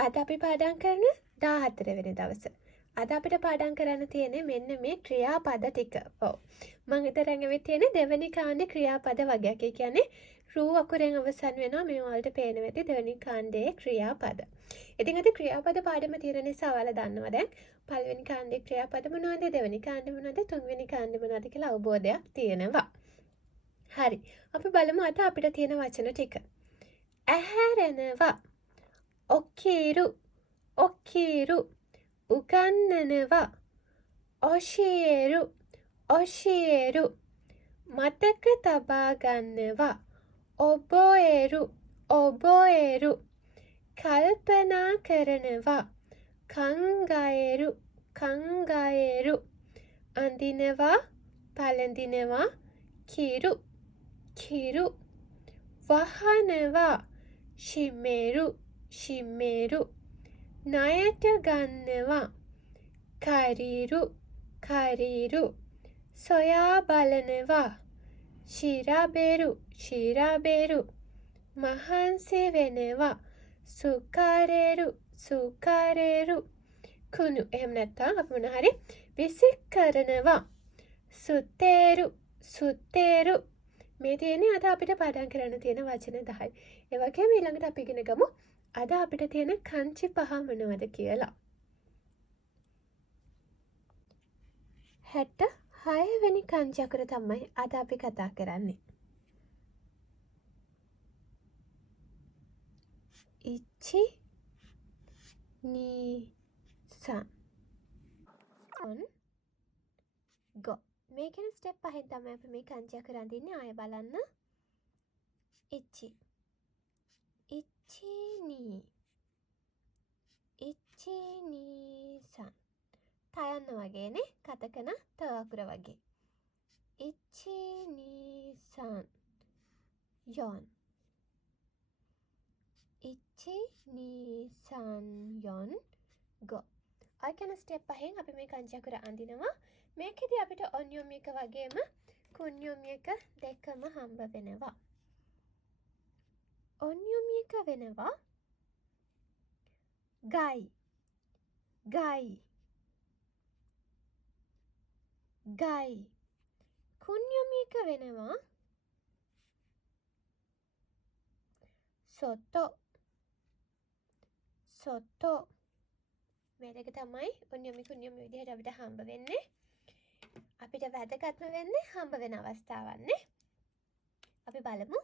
අද අපි පාඩම් කරන 14 වෙනි දවස. අද අපිට පාඩම් කරන්න තියෙන්නේ මෙන්න මේ ක්‍රියාපද ටික. ඔව්. මම හිතන් ඇවිත් තියෙන්නේ දෙවෙනි කාණ්ඩේ ක්‍රියාපද වගයක්. ඒ කියන්නේ රූ අකුරෙන් අවසන් වෙනවා. මේ වලට පේනවා ඇති දෙවෙනි කාණ්ඩේ ක්‍රියාපද. ඉතින් අද ක්‍රියාපද පාඩම තියෙන නිසා ඔයාලා දන්නවා දැන් පළවෙනි කාණ්ඩේ ක්‍රියාපද මොනවද? දෙවෙනි කාණ්ඩේ මොනවද? තුන්වෙනි කාණ්ඩේ මොනවද කියලා අවබෝධයක් තියෙනවා. හරි. අපි බලමු අද අපිට තියෙන වචන ටික. ඇහැරෙනවා. ඔක්කීරු ඔක්කීරු උගන්නනවා ඔෂියේරු ඔෂියේරු මතක තබා ගන්නවා ඔබෝයේරු ඔබෝයේරු කල්පනා කරනවා කංගායේරු කංගායේරු අඳිනවා පළඳිනවා කිරු කිරු වහනවා ශිමේරු ශිමේරු ණයට ගන්නවා කරීරු කරීරු සොයා බලනවා ශිරබෙරු ශිරබෙරු මහන්සි වෙනවා සුකාරේරු සුකාරේරු කුණු එහෙම නැත්නම් අපි මොන හරි විසික් කරනවා සුතේරු සුතේරු මේ තියෙන්නේ අද අපිට පාඩම් කරන්න තියෙන වචන 10යි. ඒ වගේම ඊළඟට අපි ඉගෙන ගමු අද අපිට තියෙන කංචි පහ මොනවද කියලා. 66 වෙනි කංචි අකුර තමයි අද අපි කතා කරන්නේ. ඉච්චි නී සන් ඔන් ගෝ මේ කියන ස්ටෙප් පහෙන් තමයි අපි මේ කංචි අකුර අඳින්නේ. ආයෙ බලන්න. ඉච්චි ඉච්චිනී ඉච්චිනීසන් තයන්න වගේනේ කතකන ත අකුර වගේ ඉච්චිනීසන් යොන් ඉච්චිනීසන් යොන් ගෝ ඔය කියන ස්ටෙප් පහෙන් අපි මේ කංචි අකුර අඳිනවා. මේකෙදි අපිට ඔන්යොම් එක වගේම කුන්යොම් එක දෙකම හම්බ වෙනවා. ඔන්යොම් එක වෙනවා ගයි ගයි ගයි කුන්යොම් එක වෙනවා සොතෝ සොතෝ මේ දෙක තමයි ඔන්යොම් කුන්යොම් විදිහට අපිට හම්බ වෙන්නේ. අපිට වැදගත්ම වෙන්නේ හම්බ වෙන අවස්ථාවන්නේ. අපි බලමු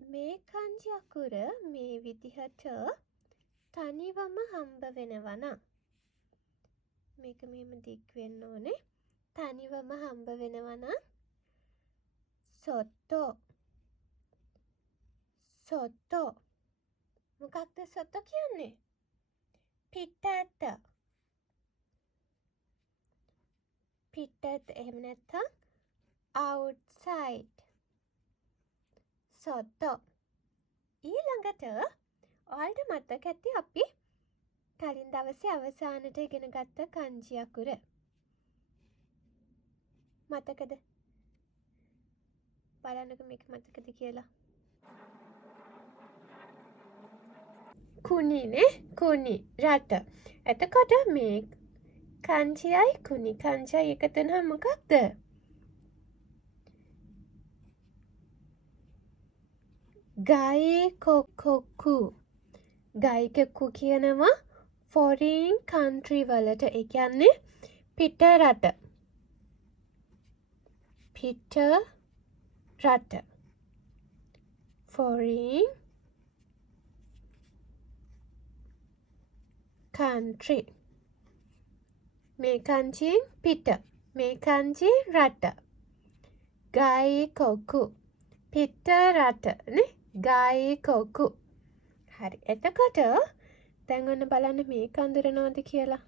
මේ කංචි අකුර මේ විදිහට තනිවම හම්බ වෙනවා නම් මේක මෙහෙම දික් වෙන්න ඕනේ. තනිවම හම්බ වෙනවා නම් සොතෝ සොතෝ මොකක්ද සොතෝ කියන්නේ? පිටත පිටත එහෙම නැත්නම් outside සොතෝ. ඊළඟට ඔයාලට මතක ඇති අපි කලින් දවසේ අවසානට ඉගෙන ගත්ත කංචි අකුර මතකද? බලන්නකෝ මේක මතකද කියලා. කුනිනේ කුනි රට. එතකොට මේ කංචියයි කුනි කංචියයි එකතු වෙනවා මොකක්ද? ගයි කොක්කොක්කු. ගයි කොක්කු කියනවා ෆොරින් කන්ට්‍රි වලට. ඒ කියන්නේ පිට රට. පිට රට. Foreign country. මේ කංචියෙන් පිට. මේ කංචියෙන් රට. ගයි කොක්කු. පිට රට නේ. ගයි කොක්කු. හරි. එතකොට දැන් ඔන්න බලන්න මේක අඳුරනවද කියලා.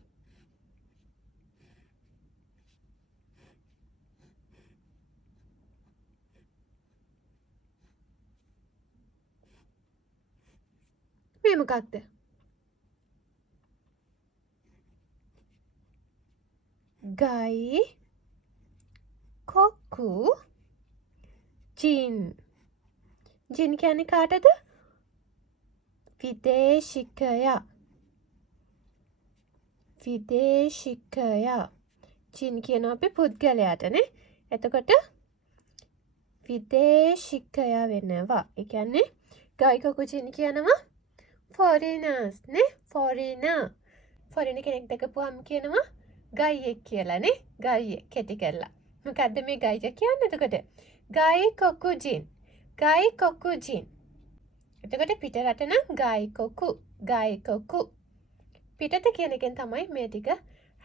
මේ මොකක්ද? ගයි කොක්කු ජින්. ජින් කියන්නේ කාටද? විදේශිකයා විදේශිකයා චින් කියනවා අපි පුද්ගලයාටනේ. එතකොට විදේශිකයා වෙනවා. ඒ කියන්නේ ගායිකකු චින් කියනවා foreigners නේ. foreigner. foreigner කෙනෙක් දැකපුවාම කියනවා ගයියෙක් කියලානේ. ගයියෙක් කෙටි කරලා. මොකද්ද මේ ගයියා කියන්නේ එතකොට? ගායිකකු ජින්. ගායිකකු ජින්. එතකොට පිට රට නම් ගායිකකු. ගායිකකු. පිටත කියන එකෙන් තමයි මේ ටික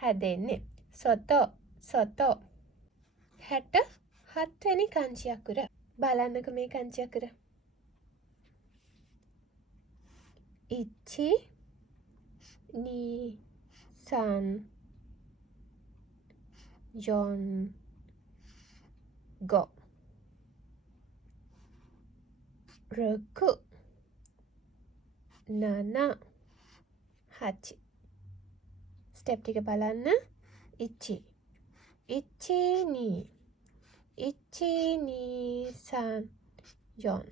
හැදෙන්නේ. සොතෝ. සොතෝ. 67 වෙනි කංචි අකුර. බලන්නකෝ මේ කංචි අකුර. ඉචි නී සන් යොන් ගෝ රකු නන හචි. ස්ටෙප් ටික බලන්න. ඉචි ඉචි නී සන් යොන්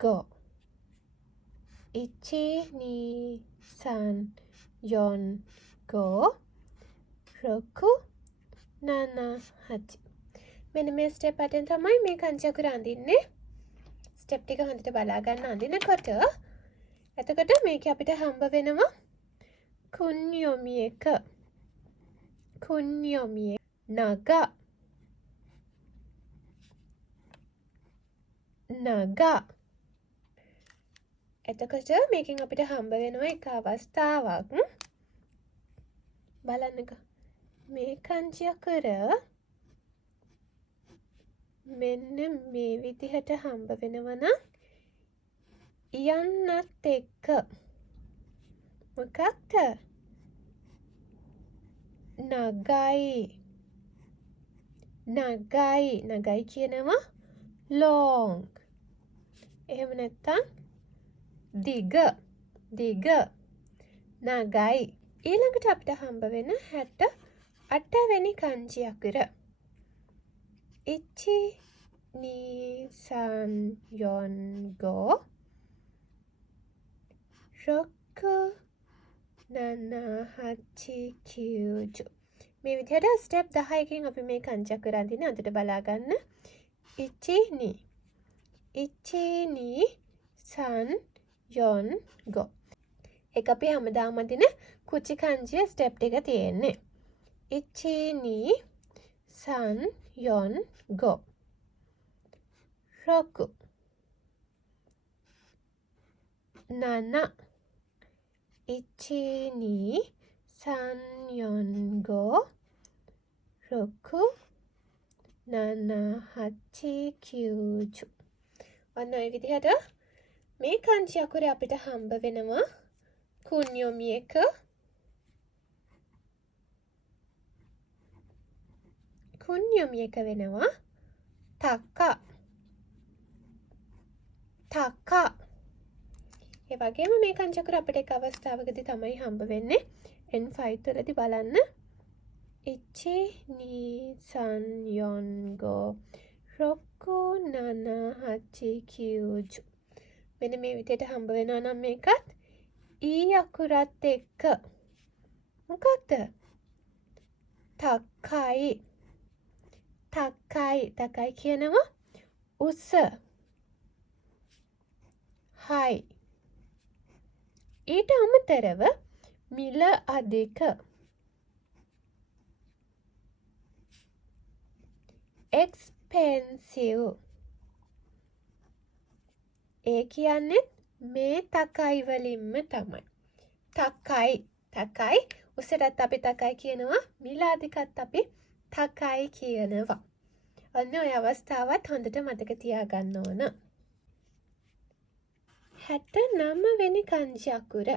ගෝ ඉචි නී සන් යොන් ගෝ රකු නන හචි. මෙන්න මේ ස්ටෙප් අතෙන් තමයි මේ කංචි අකුර අඳින්නේ. ස්ටෙප් ටික හොඳට බලා ගන්න අඳිනකොට එතකොට මේක අපිට හම්බ වෙනවා කුන්යොමි එක. කුන්යොමි නග නග. එතකොට මේකෙන් අපිට හම්බ වෙනවා එක අවස්ථාවක්. බලන්නකෝ මේ කංචි අකුර මෙන්න මේ විදිහට හම්බ වෙනවා නම් යන්නත් එක්ක මොකක්ද? නගයි. නගයි. නගයි කියනවා long. එහෙම නැත්නම් දිග. දිග. නගයි. ඊළඟට අපිට හම්බ වෙන 68 වෙනි කංචි අකුර. ඉචි නී සන් යොන් ගෝ රොක්කු නන හච්චි කියුජු. මේ විදිහට ස්ටෙප් 10කින් අපි මේ කංචි අකුර අඳින අදට බලා ගන්න. ඉචි නී සන් යොන් ගෝ. ඒක අපි හැමදාම අඳින කුචි කංචියේ ස්ටෙප් ටික තියෙන්නේ. ඉචි නී සන් යොන් ගෝ රොකු නන ඉචි නී සන් යොන් ගෝ රොකු නන හච්චි කියුජු. ඔන්න ඔය විදිහට මේ කංචි අකුර අපිට හම්බ වෙනවා කුන්යොමි එක. කුන්යොමි එක වෙනවා තක්කා. තක්කා. ඒ වගේම මේ කංචි අකුර අපිට එක අවස්ථාවකදී තමයි හම්බ වෙන්නේ. N5 වලදී බලන්න. ඉචි නී සන් යොන් ගෝ රොක්කු නන හච්චි කියුජු. මෙන්න මේ විදිහට හම්බ වෙනවා නම් මේකත් ඊ අකුරත් එක්ක මොකක්ද? තක්කයි. තක්කයි. තකයි කියනවා උස. හයි. ඊට අමතරව මිල අධික. expensive. ඒ කියන්නේ මේ තකයි වලින්ම තමයි. තකයි. තකයි. උසටත් අපි තකයි කියනවා. මිල අධිකත් අපි තකයි කියනවා. ඔන්න ඔය අවස්ථාවත් හොඳට මතක තියාගන්න ඕන. 69 වෙනි කංචි අකුර.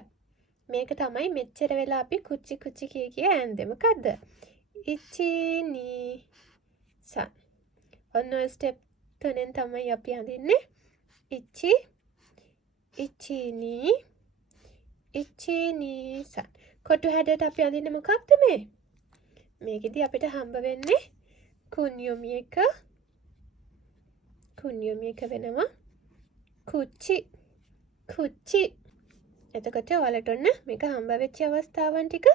මේක තමයි මෙච්චර වෙලා අපි කුචි කුචි කිය ඇන්දේ. මොකද්ද? ඉචි නී සන්. ඔන්න ඔය ස්ටෙප් තුනෙන් තමයි අපි අඳින්නේ. ඉචි නී සන්. කොටු හැඩයට අපි අඳින්නේ මොකක්ද මේ? මේකෙදි අපිට හම්බ වෙන්නේ කුන්යොමි එක. කුන්යොමි එක වෙනවා කුච්චි කුච්චි. එතකොට ඔයාලට ඔන්න මේක හම්බ වෙච්ච අවස්ථාවන් ටික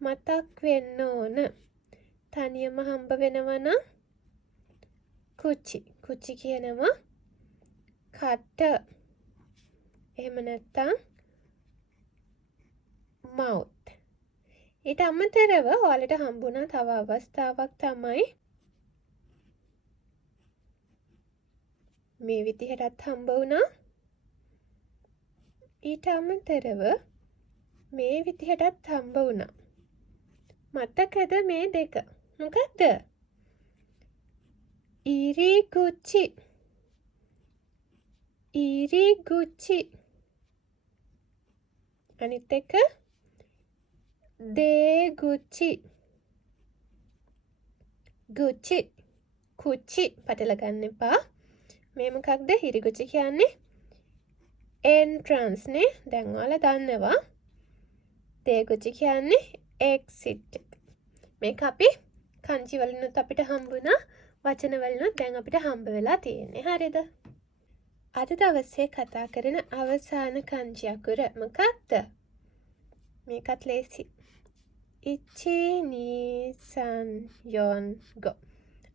මතක් වෙන්න ඕන. තනියම හම්බ වෙනවා නම් කුච්චි. කුච්චි කියනවා කට. එහෙම නැත්තම් mouth. ඊට අමතරව ඔයාලට හම්බුණා තව අවස්ථාවක් තමයි මේ විදිහටත් හම්බ වුණා. ඊට අමතරව මේ විදිහටත් හම්බ වුණා. මතකද මේ දෙක? මොකද්ද? ඉරිගුච්චි. ඉරිගුච්චි. අනිත් එක දේගුච්චි. ගුච්චි. කුච්චි පටල ගන්න එපා. මේ මොකක්ද? ඉරිගුච්චි කියන්නේ entrance නේ. දැන් ඔයාලා දන්නවා. දේගුච්චි කියන්නේ exit. මේක අපි kanji වලිනුත් අපිට හම්බුණා. වචන වලිනුත් දැන් අපිට හම්බ වෙලා තියෙන්නේ. හරිද? අද දවසේ කතා කරන අවසාන kanji අකුර මොකක්ද? මේකත් ලේසි. ඉචි නී සන් යොන් ගෝ.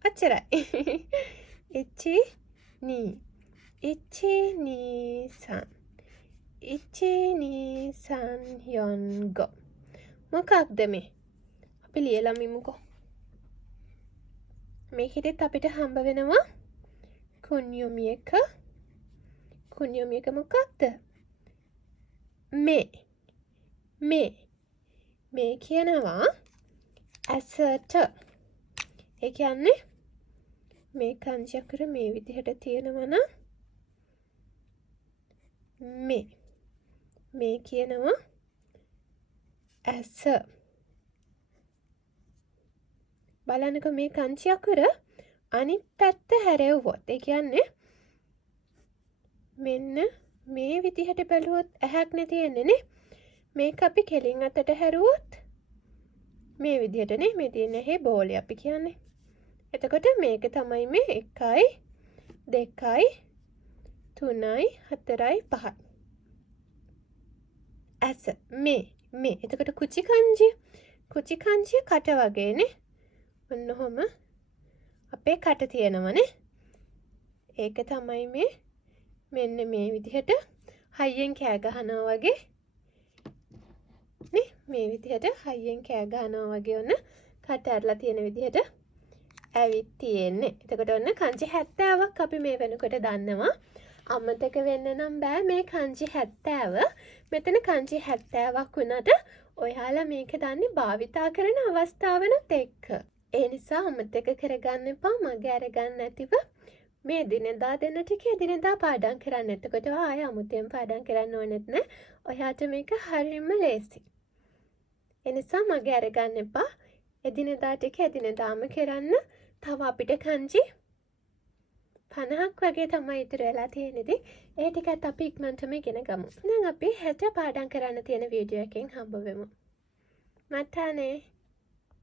අච්චරයි. ඉචි නී. ඉචි නී සන්. ඉචි නී සන් යොන් ගෝ. මොකක්ද මේ? අපි ලියලා මිමුකෝ. මේකෙදිත් අපිට හම්බ වෙනවා කුන්යොමි එක. කුන්යොමි එක මොකක්ද? මේ. මේ. මේ කියනවා ඇසට. ඒ කියන්නේ මේ kanji අකුර මේ විදිහට තියෙනවා නම් මේ. මේ කියනවා ඇස. බලන්නකෝ මේ kanji අකුර අනිත් පැත්ත හැරෙව්වොත් ඒ කියන්නේ මෙන්න මේ විදිහට බැලුවොත් ඇහක් නේ තියෙන්නේ නේ. මේක අපි කෙලින් අතට හැරුවොත් මේ විදිහටනේ මේ තියෙන ඇහි බෝලේ අපි කියන්නේ. එතකොට මේක තමයි මේ 1යි 2යි 3යි 4යි 5යි. ඇස මේ. එතකොට කුචි kanji. කුචි kanji කට වගේනේ. ඔන්න ඔහම අපේ කට තියෙනවනේ. ඒක තමයි මේ මෙන්න මේ විදිහට හයියෙන් කෑ ගහනවා වගේ නේ. මේ විදිහට හයියෙන් කෑ ගහනවා වගේ ඔන්න කට ඇරලා තියෙන විදිහට ඇවිත් තියෙන්නේ. එතකොට ඔන්න kanji 70ක් අපි මේ වෙනකොට දන්නවා. අමතක වෙන්න නම් බෑ මේ kanji 70. මෙතන kanji 70ක් වුණාට ඔයාලා මේක දන්නේ භාවිතා කරන අවස්ථාවනත් එක්ක. ඒ නිසා අමතක කරගන්න එපා. මගේ අරගන්න නැතිව මේ දිනදා දෙන ටික දිනදා පාඩම් කරන්න. එතකොට ආය අමුතෙන් පාඩම් කරන්න ඕනෙත් නෑ. ඔයාට මේක හරියම ලේසි. ඒ නිසා මගේ අරගන්න එපා. එදිනදා ටික එදිනදාම කරන්න. තව අපිට kanji 50ක් වගේ තමයි ඉතුරු වෙලා තියෙන්නේ. ඒ ටිකත් අපි ඉක්මනටම ඉගෙන ගමු. දැන් අපි හෙට පාඩම් කරන්න තියෙන වීඩියෝ එකෙන් හම්බ වෙමු. මතානේ